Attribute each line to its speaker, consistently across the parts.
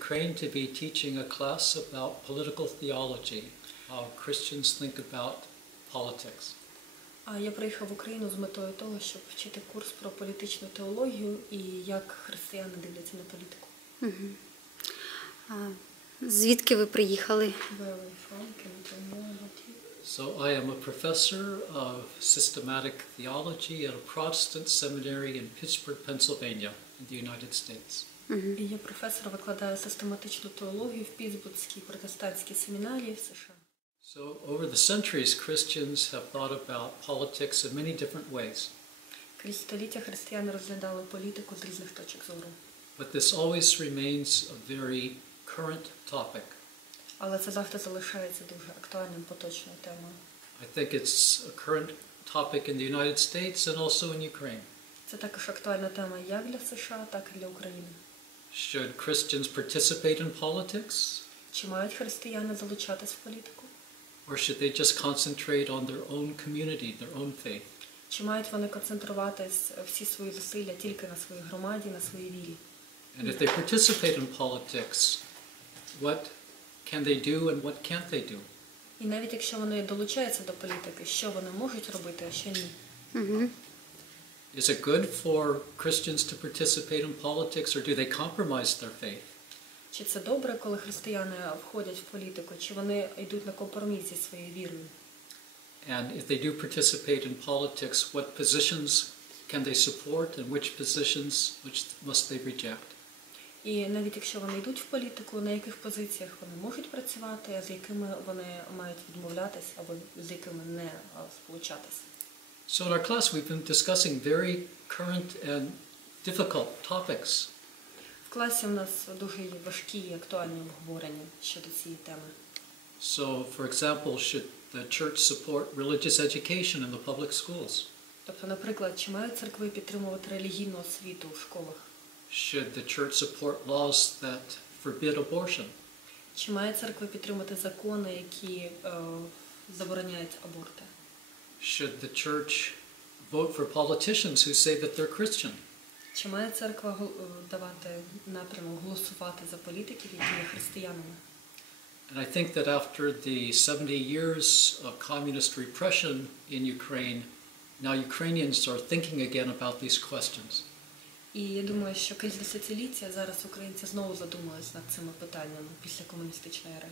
Speaker 1: Ukraine to be teaching a class about political theology, how Christians think about politics.
Speaker 2: А я приїхав в Україну з метою того, щоб вчити курс про політичну теологію і як християни дивляться на політику.
Speaker 3: А, Звідки ви приїхали?
Speaker 2: Where are you from? Can you tell me more about you?
Speaker 1: So I am a professor of systematic theology at a Protestant seminary in Pittsburgh, Pennsylvania, in the United States.
Speaker 2: І я професор викладаю систематичну теологію в Пітсбурзькій протестантській семінарії в США.
Speaker 1: So over the centuries, Christians have thought about politics in many different ways.
Speaker 2: Крізь століття християни розглядали політику з різних точок зору.
Speaker 1: But this always remains a very current topic.
Speaker 2: Але це завжди залишається дуже актуальним поточною темою.
Speaker 1: I think it's a current topic in the United States and also in Ukraine.
Speaker 2: Це також актуальна тема як для США, так і для України.
Speaker 1: Should Christians participate in politics,
Speaker 2: Чи мають християни залучатись в політику?
Speaker 1: or should they just concentrate on their own community, their own faith?
Speaker 2: Чи мають вони концентруватись е, всі свої зусилля тільки на своїй громаді, на своїй вірі?
Speaker 1: And if they participate in politics, what can they do and what can't they do?
Speaker 2: І навіть якщо вони долучаються до політики, що вони можуть робити, а що ні?
Speaker 3: Угу.
Speaker 1: Is it good for Christians to participate in politics, or do they compromise their faith?
Speaker 2: Чи це добре, коли християни входять в політику, чи вони йдуть на компроміс зі своєю вірою?
Speaker 1: And if they do participate in politics, what positions can they support and which positions which must they reject?
Speaker 2: І навіть якщо вони йдуть в політику, на яких позиціях вони можуть працювати, а з якими вони мають відмовлятись або з якими не а, сполучатись?
Speaker 1: So in our class, we've been discussing very current and difficult topics.
Speaker 2: В класі у нас дуже є важкі і актуальні обговорення щодо цієї теми.
Speaker 1: So, for example, should the church support religious education in the public schools?
Speaker 2: Тобто, наприклад, чи мають церкви підтримувати релігійну освіту в школах?
Speaker 1: Should the church support laws that forbid abortion?
Speaker 2: Чи має церква підтримати закони, які е, забороняють аборти?
Speaker 1: Should the church vote for politicians who say that they're Christian?
Speaker 2: Чи має церква гол- е, давати напрямок голосувати за політиків, які є християнами?
Speaker 1: And I think that after the 70 years of communist repression in Ukraine, now Ukrainians are thinking again about these questions.
Speaker 2: І я думаю, що крізь десятиліття зараз українці знову задумуються над цими питаннями після комуністичної ери.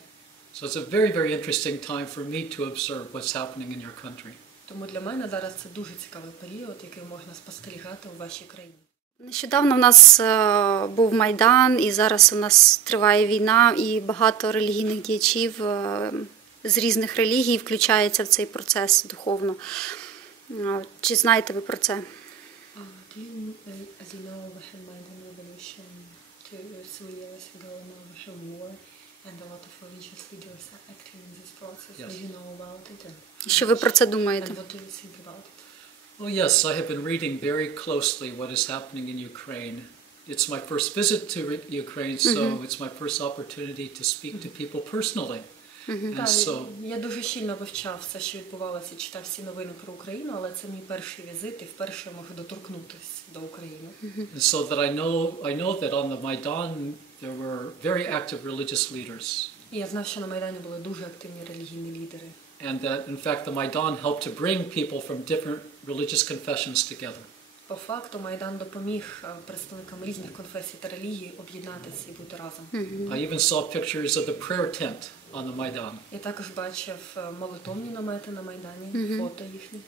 Speaker 1: So it's a very, very interesting time for me to observe what's happening in your country.
Speaker 2: Тому для мене зараз це дуже цікавий період, який можна спостерігати у вашій країні.
Speaker 3: Нещодавно в нас е, був Майдан, і зараз у нас триває війна, і багато релігійних діячів е, з різних релігій включаються в цей процес духовно. Е, Чи знаєте ви про це?
Speaker 2: As you know, we revolution war, and a lot of religious leaders are acting in this process.
Speaker 1: Yes.
Speaker 2: Do you know about it? And,
Speaker 3: Що ви про це думаєте?
Speaker 2: and what do you think about it?
Speaker 1: Oh, yes, I have been reading very closely what is happening in Ukraine. It's my first visit to Re- Ukraine, so it's my first opportunity to speak to people personally. And
Speaker 2: Так,
Speaker 1: so,
Speaker 2: я дуже щільно вивчав все, що відбувалося, читав всі новини про Україну, але це мій перший візит, і вперше я можу доторкнутися до України.
Speaker 1: and so that I know, I know that on the Maidan there were very active religious leaders,
Speaker 2: І я знав, що на Майдані були дуже активні релігійні лідери.
Speaker 1: and that in fact the Maidan helped to bring people from different religious confessions together.
Speaker 2: По факту Майдан допоміг е, представникам різних конфесій та релігій об'єднатися і бути разом.
Speaker 1: I even saw pictures of the prayer tent on the Maidan.
Speaker 2: Я також бачив е, молитовні намети на Майдані, фото їхні.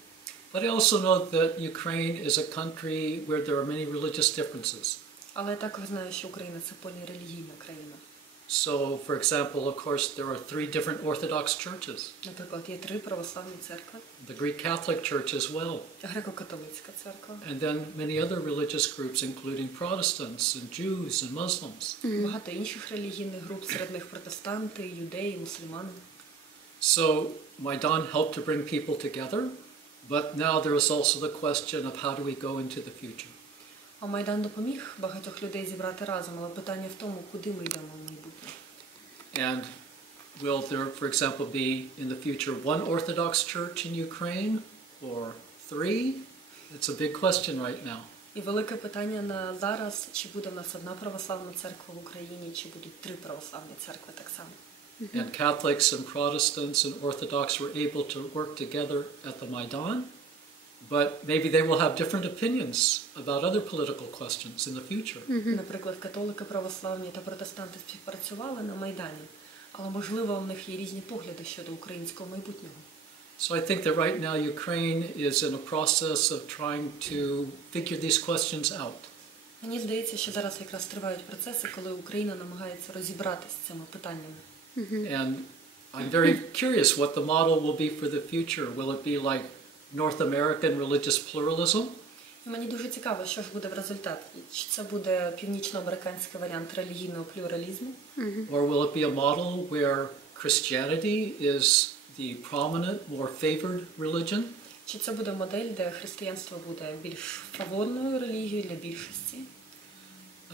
Speaker 1: But I also know that Ukraine is a country where there are many religious differences.
Speaker 2: Але я також знаю, що Україна це полірелігійна країна.
Speaker 1: So, for example, of course, there are three different Orthodox churches.
Speaker 2: Наприклад, є три православні церкви,
Speaker 1: The Greek Catholic Church as well,
Speaker 2: греко-католицька церква,
Speaker 1: and then many other religious groups, including Protestants and Jews and Muslims.
Speaker 2: багато інших релігійних груп, серед них протестанти, юдеї, мусульмани.
Speaker 1: So, Maidan helped to bring people together, but now there is also the question of how do we go into the future.
Speaker 2: А Майдан допоміг багатьох людей зібрати разом, але питання в тому, куди ми йдемо в майбутнє.
Speaker 1: And will there, for example, be in the future one Orthodox church in Ukraine or three? It's a big question right now.
Speaker 2: І велике питання на зараз, чи буде в нас одна православна церква в Україні, чи будуть три православні церкви так само.
Speaker 1: And Catholics and Protestants and Orthodox were able to work together at the Maidan, but maybe they will have different opinions about other political questions in the future.
Speaker 2: Наприклад, католики, православні та протестанти співпрацювали на Майдані, але можливо в них є різні погляди щодо українського майбутнього.
Speaker 1: So I think that right now Ukraine is in a process of trying to figure these questions out.
Speaker 2: Мені здається, що зараз якраз тривають процеси, коли Україна намагається розібратися з цими питаннями.
Speaker 1: And I'm very curious what the model will be for the future. Will it be like North American religious pluralism?
Speaker 2: І мені дуже цікаво, що ж буде в результаті. Чи це буде північноамериканський варіант релігійного плюралізму,
Speaker 1: Or will it be a model where Christianity is the prominent, more favored religion?
Speaker 2: чи це буде модель, де християнство буде більш фаворною релігією для більшості?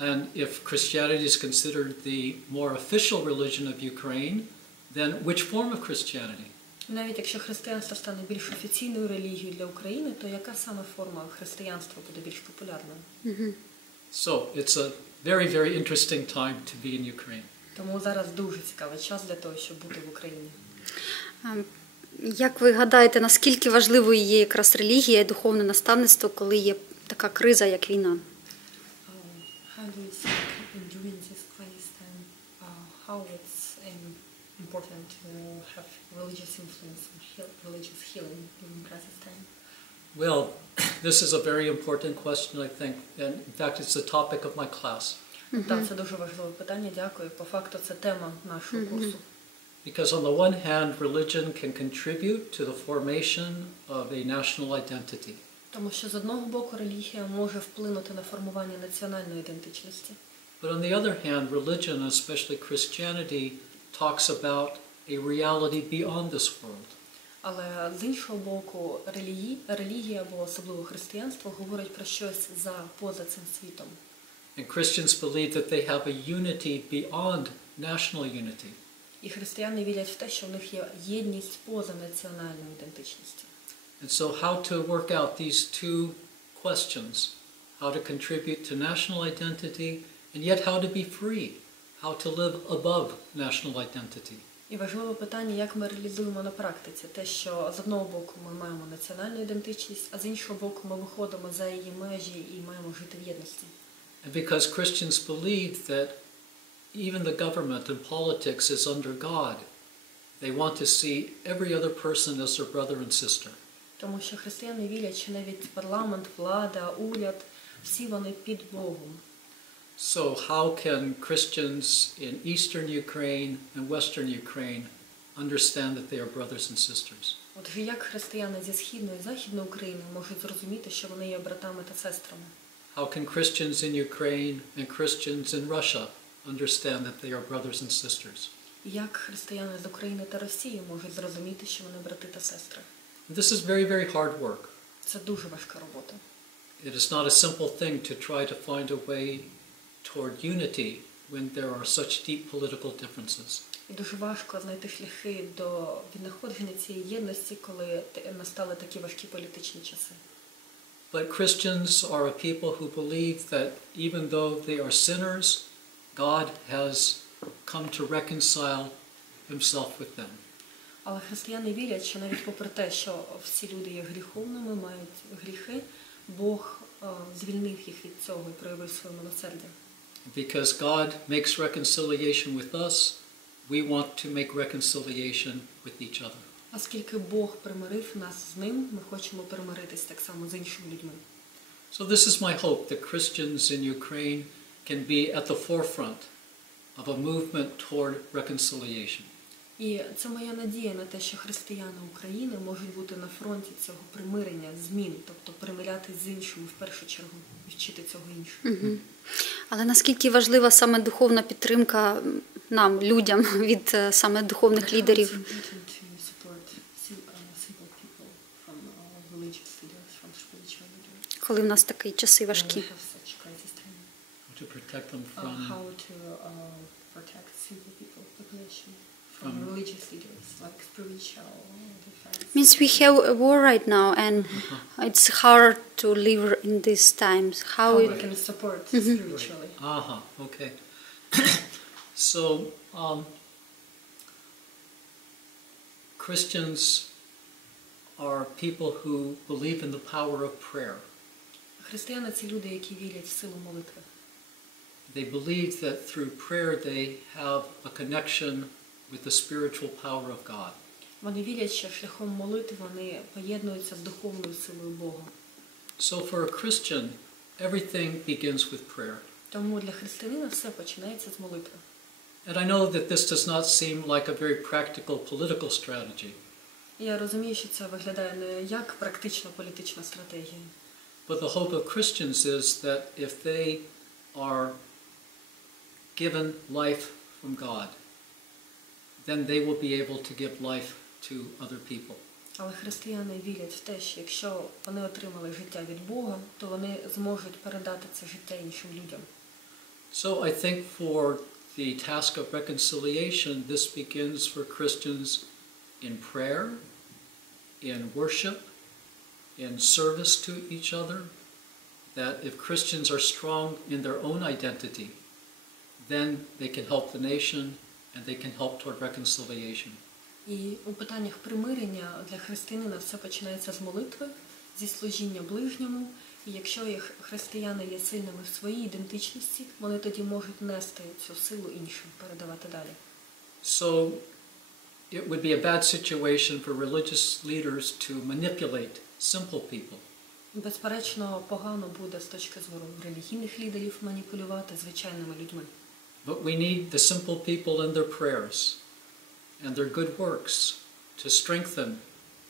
Speaker 1: And if Christianity is considered the more official religion of Ukraine, then which form of Christianity?
Speaker 2: Навіть якщо християнство стане більш офіційною релігією для України, то яка саме форма християнства буде більш популярною?
Speaker 1: So it's a very, very interesting time to be in Ukraine.
Speaker 2: Тому зараз дуже цікавий час для того, щоб бути в Україні.
Speaker 3: Ем, Як ви гадаєте, наскільки важливою є якраз релігія і духовне наставництво, коли є така криза, як війна?
Speaker 2: Um, how do you in during this crisis time uh, how it's important to have religious influence and heal, religious healing during crisis time?
Speaker 1: Well, this is a very important question, I think, and in fact, it's the topic of my class.
Speaker 2: Так, це дуже важливе питання. Дякую. По факту це тема нашого курсу.
Speaker 1: Because on the one hand, religion can contribute to the formation of a national identity.
Speaker 2: Тому що з одного боку релігія може вплинути на формування національної ідентичності.
Speaker 1: But on the other hand, religion, especially Christianity, talks about a reality beyond this world.
Speaker 2: Але з іншого боку, релігії, релігія або особливо християнство говорить про щось за поза цим світом.
Speaker 1: And Christians believe that they have a unity beyond national unity.
Speaker 2: І християни вірять в те, що в них є єдність поза національною ідентичністю.
Speaker 1: And so, how to work out these two questions how to contribute to national identity, and yet how to be free, how to live above national identity.
Speaker 2: І важливе питання, як ми реалізуємо на практиці те, що з одного боку ми маємо національну ідентичність, а з іншого боку ми виходимо за її межі і маємо жити в єдності.
Speaker 1: And because Christians believe that even the government and politics is under God, they want to see every other person as their brother and sister.
Speaker 2: Тому що християни вірять, що навіть парламент, влада, уряд, всі вони під Богом.
Speaker 1: So, how can Christians in eastern Ukraine and western Ukraine understand that they are brothers and sisters?
Speaker 2: Отже, як християни зі східної і західної України можуть зрозуміти, що вони є братами та сестрами?
Speaker 1: How can Christians in Ukraine and Christians in Russia understand that they are brothers and sisters?
Speaker 2: І Як християни з України та Росії можуть зрозуміти, що вони брати та сестри?
Speaker 1: This is very, very hard work.
Speaker 2: Це дуже важка робота.
Speaker 1: It is not a simple thing to try to find a way toward unity when there are such deep political differences.
Speaker 2: І дуже важко знайти шляхи до віднаходження цієї єдності, коли настали такі важкі політичні часи.
Speaker 1: But Christians are a people who believe that even though they are sinners, God has come to reconcile himself with them.
Speaker 2: Але християни вірять, що навіть попри те, що всі люди є гріховними, мають гріхи, Бог е, звільнив їх від цього і проявив своє милосердя.
Speaker 1: Because God makes reconciliation with us, we want to make reconciliation with each other.
Speaker 2: Оскільки Бог примирив нас з ним, ми хочемо примиритись так само з іншими людьми.
Speaker 1: So this is my hope that Christians in Ukraine can be at the forefront of a movement toward reconciliation.
Speaker 2: І це моя надія на те, що християни України можуть бути на фронті цього примирення, змін, тобто примирятись з іншими в першу чергу вчити цього іншого. Угу.
Speaker 3: Але наскільки важлива саме духовна підтримка нам, людям, від саме духовних лідерів? Коли в нас такі часи важкі.
Speaker 1: to protect them from uh,
Speaker 2: how to uh, protect simple people population from,
Speaker 1: from
Speaker 2: religious leaders like spiritual
Speaker 3: means we have a war right now and mm -hmm. it's hard to live in these times. How
Speaker 2: How
Speaker 3: it,
Speaker 2: we can support
Speaker 3: Mhm.
Speaker 2: spiritually.
Speaker 1: Aha, okay. so, um, Christians are people who believe in the power of prayer.
Speaker 2: Християни це люди, які вірять в силу молитви.
Speaker 1: They believe that through prayer they have a connection with the spiritual power of God.
Speaker 2: Вони вірять, що шляхом молитви вони поєднуються з духовною силою Бога.
Speaker 1: So for a Christian, everything begins with prayer.
Speaker 2: Тому для християнина все починається з молитви.
Speaker 1: And I know that this does not seem like a very practical political strategy,
Speaker 2: І Я розумію, що це виглядає не як практична політична стратегія.
Speaker 1: but the hope of Christians is that if they are given life from God, then they will be able to give life to other people.
Speaker 2: Але християни вірять в те, що якщо вони отримали життя від Бога, то вони зможуть передати це життя іншим людям.
Speaker 1: So I think for the task of reconciliation, this begins for Christians in prayer, in worship, in service to each other. That if Christians are strong in their own identity, then they can help the nation and they can help toward reconciliation.
Speaker 2: І у питаннях примирення для християнина все починається з молитви, зі служіння ближньому. І якщо їх християни є сильними в своїй ідентичності, вони тоді можуть нести цю силу іншим, передавати далі.
Speaker 1: So it would be a bad situation for religious leaders to manipulate simple people.
Speaker 2: Безперечно, погано буде з точки зору релігійних лідерів маніпулювати звичайними людьми.
Speaker 1: But we need the simple people and their prayers and their good works to strengthen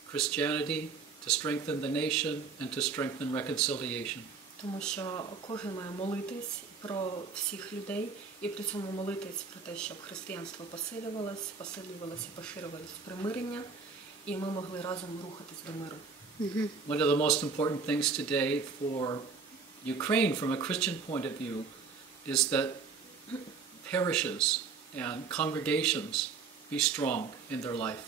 Speaker 1: Christianity, to strengthen the nation, and to strengthen reconciliation.
Speaker 2: Тому що кожен має молитись про всіх людей і при цьому молитись про те, щоб християнство посилювалось, посилювалось і поширювалось примирення, і ми могли разом рухатись до миру.
Speaker 1: One of the most important things today for Ukraine, from a Christian point of view, is that parishes and congregations be strong in their life.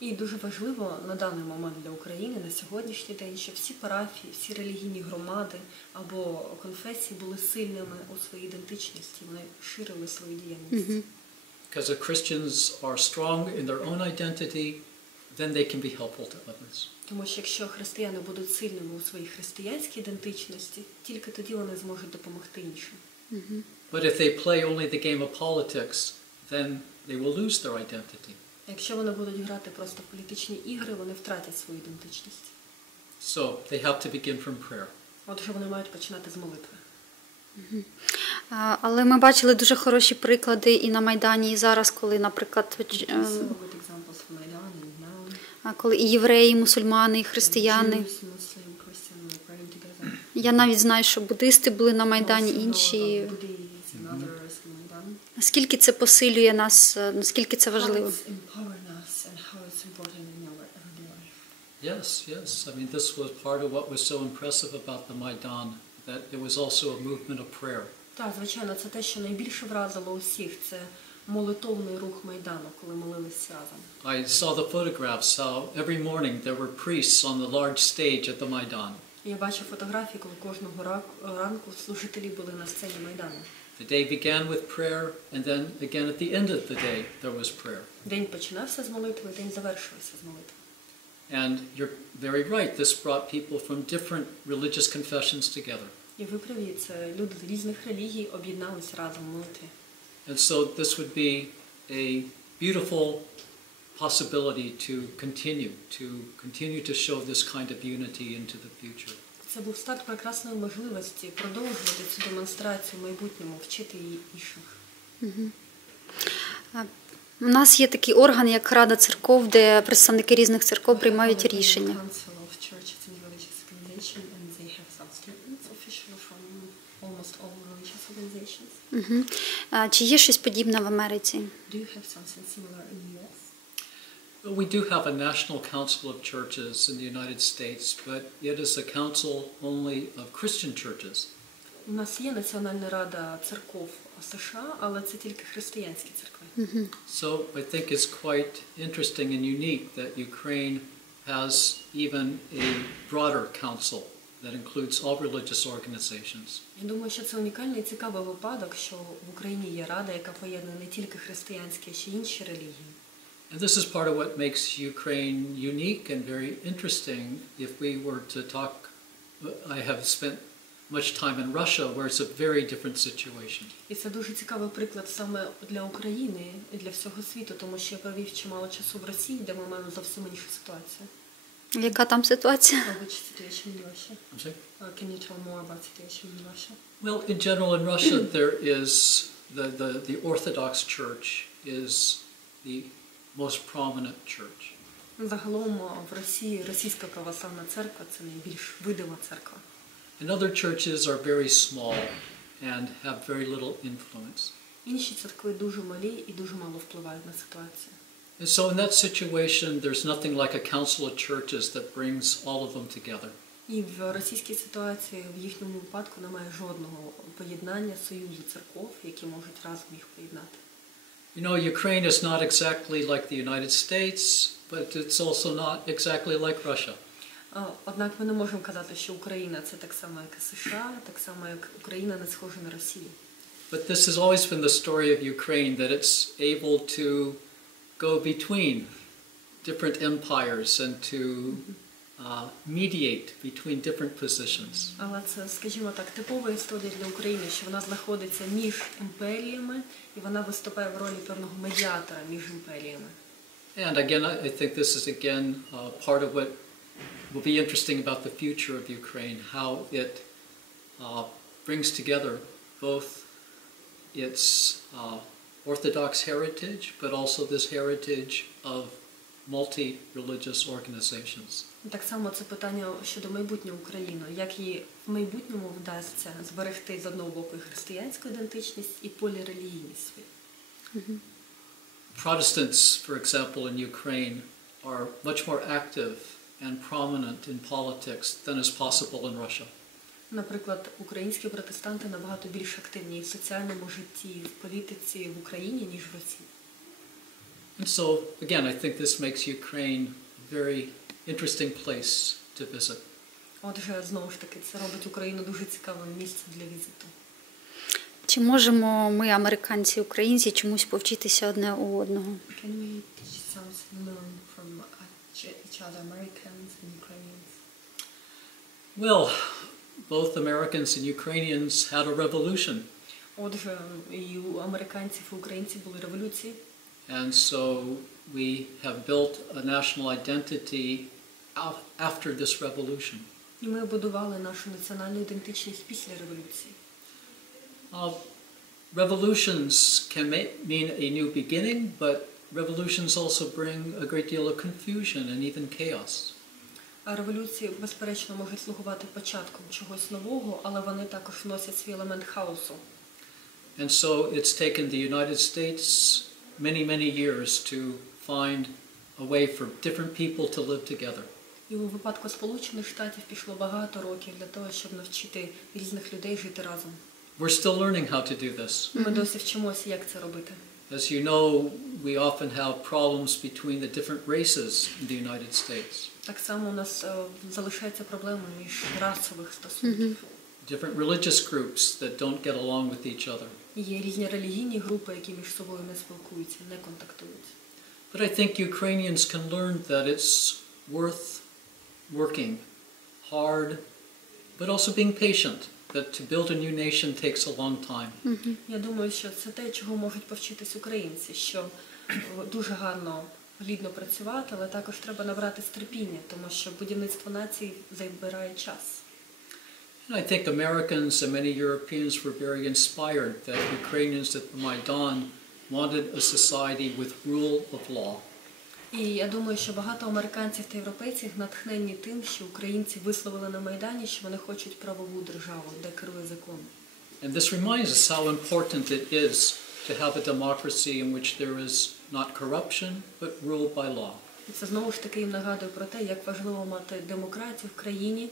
Speaker 2: І дуже важливо на даний момент для України на сьогоднішній день, щоб всі парафії, всі релігійні громади або конфесії були сильними у своїй ідентичності, вони ширили свою діяльність.
Speaker 1: Because if Christians are strong in their own identity, then they can be helpful to others.
Speaker 2: Тому що якщо християни будуть сильними у своїй християнській ідентичності, тільки тоді вони зможуть допомогти іншим.
Speaker 1: But if they play only the game of politics, then they will lose their identity.
Speaker 2: Якщо вони будуть грати просто в політичні ігри, вони втратять свою ідентичність.
Speaker 1: So they have to begin from prayer.
Speaker 2: Отже, вони мають починати з молитви.
Speaker 3: Але ми бачили дуже хороші приклади і на Майдані, і зараз, коли, наприклад, а, коли і євреї, і мусульмани, і християни. Я навіть знаю, що буддисти були на Майдані, інші.
Speaker 2: about Buddhists and others in Maidan.
Speaker 3: Наскільки це посилює нас, е, наскільки це важливо?
Speaker 1: Yes, yes. I mean, this was part of what was so impressive about the Maidan, that it was also a movement of prayer.
Speaker 2: Так, звичайно, це те, що найбільше вразило усіх. Це молитовний рух Майдану, коли молились разом.
Speaker 1: I saw the photographs how every morning there were priests on the large stage at the Maidan.
Speaker 2: Я бачу фотографії, коли кожного ранку служителі були на сцені Майдану.
Speaker 1: The day began with prayer, and then again at the end of the day there was prayer.
Speaker 2: День починався з молитви, день завершувався з молитви.
Speaker 1: And you're very right, this brought people from different religious confessions together.
Speaker 2: І ви праві, це люди з різних релігій об'єднались разом в молитві.
Speaker 1: And so this would be a beautiful possibility to continue, to continue to show this kind of unity into the future.
Speaker 2: Це був старт прекрасної можливості продовжувати цю демонстрацію в майбутньому, вчити її інших.
Speaker 3: У нас є такий орган, як Рада церков, де представники різних церков приймають рішення. Угу. Чи є щось подібне в Америці?
Speaker 2: Do you have something similar in the US?
Speaker 1: Well, We do have a national council of churches in the United States, but it is a council only of Christian churches.
Speaker 2: У нас є Національна рада церков США, але це тільки християнські церкви.
Speaker 1: So I think it's quite interesting and unique that Ukraine has even a broader council that includes all religious organizations.
Speaker 2: Я думаю, що це унікальний і цікавий випадок, що в Україні є рада, яка поєднує не тільки християнські, а ще й інші релігії.
Speaker 1: And this is part of what makes Ukraine unique and very interesting. If we were to talk, I have spent much time in Russia where it's a very different situation.
Speaker 2: І це дуже цікавий приклад саме для України і для всього світу, тому що я провів чимало часу в Росії, де ми маємо зовсім іншу ситуацію.
Speaker 3: Яка там ситуація?
Speaker 2: Uh, Which situation in Russia?
Speaker 1: I'm sorry?
Speaker 2: Uh, can you tell more about situation in Russia?
Speaker 1: Well, in general, in Russia, there is the, the, the Orthodox Church is the most prominent church.
Speaker 2: Загалом в Росії російська православна церква це найбільш видима церква.
Speaker 1: And other churches are very small and have very little influence.
Speaker 2: Інші церкви дуже малі і дуже мало впливають на ситуацію.
Speaker 1: And so, in that situation, there's nothing like a council of churches that brings all of them together.
Speaker 2: І в російській ситуації в їхньому випадку немає жодного поєднання союзу церков, які можуть разом їх поєднати.
Speaker 1: You know, Ukraine is not exactly like the United States, but it's also not exactly like Russia.
Speaker 2: А, Однак ми не можемо казати, що Україна це так само, як і США, так само, як Україна не схожа на Росію.
Speaker 1: But this has always been the story of Ukraine that it's able to go between different empires and to uh, mediate between different positions.
Speaker 2: Але це, скажімо так, типова історія для України, що вона знаходиться між імперіями і вона виступає в ролі певного медіатора між імперіями.
Speaker 1: And again, I I think this is again uh, part of what will be interesting about the future of Ukraine, how it uh, brings together both its uh, Orthodox heritage, but also this heritage of multi-religious organizations.
Speaker 2: Так само це питання щодо майбутнього України, як їй в майбутньому вдасться зберегти з одного боку і християнську ідентичність і полірелігійність свою.
Speaker 1: Protestants, for example, in Ukraine are much more active and prominent in politics than is possible in Russia.
Speaker 2: Наприклад, українські протестанти набагато більш активні в соціальному житті, і в політиці в Україні, ніж в Росії.
Speaker 1: And so, again, I think this makes Ukraine a very interesting place to visit.
Speaker 2: Отже, знову ж таки, це робить Україну дуже цікавим місцем для візиту.
Speaker 3: Чи можемо ми, американці, українці, чомусь повчитися одне у одного?
Speaker 2: Can we teach something, learn from each other, Americans and Ukrainians?
Speaker 1: Well, both Americans and Ukrainians had a revolution,
Speaker 2: Отже, і у американців, і українців були революції,
Speaker 1: and so we have built a national identity af- after this revolution.
Speaker 2: і ми будували нашу національну ідентичність після революції.
Speaker 1: Uh, revolutions can ma- mean a new beginning, but revolutions also bring a great deal of confusion and even chaos.
Speaker 2: А революції, безперечно, можуть слугувати початком чогось нового, але вони також носять свій елемент хаосу.
Speaker 1: And so it's taken the United States many, many years to find a way for different people to live together.
Speaker 2: І у випадку Сполучених Штатів пішло багато років для того, щоб навчити різних людей жити разом.
Speaker 1: We're still learning how to do this.
Speaker 2: Ми досі вчимося, як це робити.
Speaker 1: As you know, we often have problems between the different races in the United States,
Speaker 2: Так само у нас е, залишається проблема між расових стосунків.
Speaker 1: different religious groups that don't get along with each other.
Speaker 2: Є різні релігійні групи, які між собою не спілкуються, не контактують.
Speaker 1: But I think Ukrainians can learn that it's worth working hard, but also being patient, that to build a new nation takes a long time.
Speaker 2: Я думаю, що це те, чого можуть повчитись українці, що е, дуже гарно, плідно працювати, але також треба набрати терпіння, тому що будівництво нації забирає час.
Speaker 1: And I think Americans and many Europeans were very inspired that Ukrainians at the Maidan wanted a society with rule of law.
Speaker 2: І я думаю, що багато американців та європейців натхнені тим, що українці висловили на Майдані, що вони хочуть правову державу, де керує закон.
Speaker 1: And this reminds us how important it is to have a democracy in which there is not corruption, but rule by law.
Speaker 2: І це знову ж таки нагадує про те, як важливо мати демократію в країні,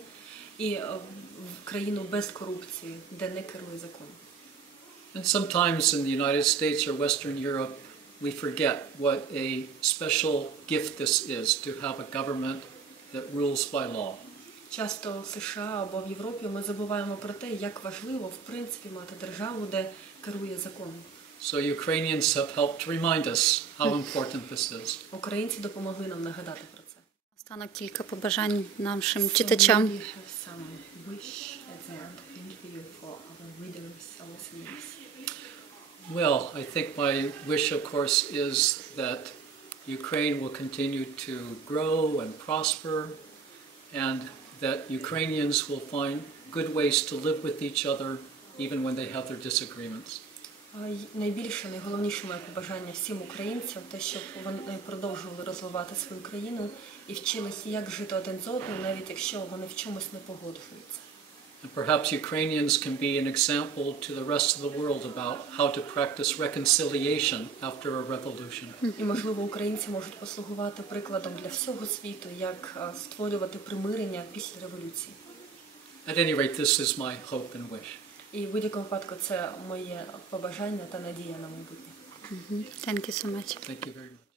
Speaker 2: і е, в країну без корупції, де не керує закон.
Speaker 1: And sometimes in the United States or Western Europe, we forget what a special gift this is to have a government that rules by law.
Speaker 2: Часто в США або в Європі ми забуваємо про те, як важливо в принципі мати державу, де керує закон.
Speaker 1: So Ukrainians have helped remind us how important this is.
Speaker 2: Українці допомогли нам нагадати.
Speaker 3: Останок кілька побажань нашим
Speaker 2: So
Speaker 3: читачам.
Speaker 2: maybe you have some wish at the end of the interview for our readers, our listeners.
Speaker 1: Well, I think my wish, of course, is that Ukraine will continue to grow and prosper, and that Ukrainians will find good ways to live with each other even when they have their disagreements.
Speaker 2: Найбільше, найголовніше моє побажання всім українцям, те, щоб вони продовжували розвивати свою країну і вчилися, як жити один з одним, навіть якщо вони в чомусь не погоджуються.
Speaker 1: And perhaps Ukrainians can be an example to the rest of the world about how to practice reconciliation after a revolution.
Speaker 2: І, можливо, українці можуть послугувати прикладом для всього світу, як створювати примирення після революції.
Speaker 1: At any rate, this is my hope and wish.
Speaker 2: І в будь-якому випадку це моє побажання та надія на майбутнє.
Speaker 3: Thank you so much.
Speaker 1: Thank you very much.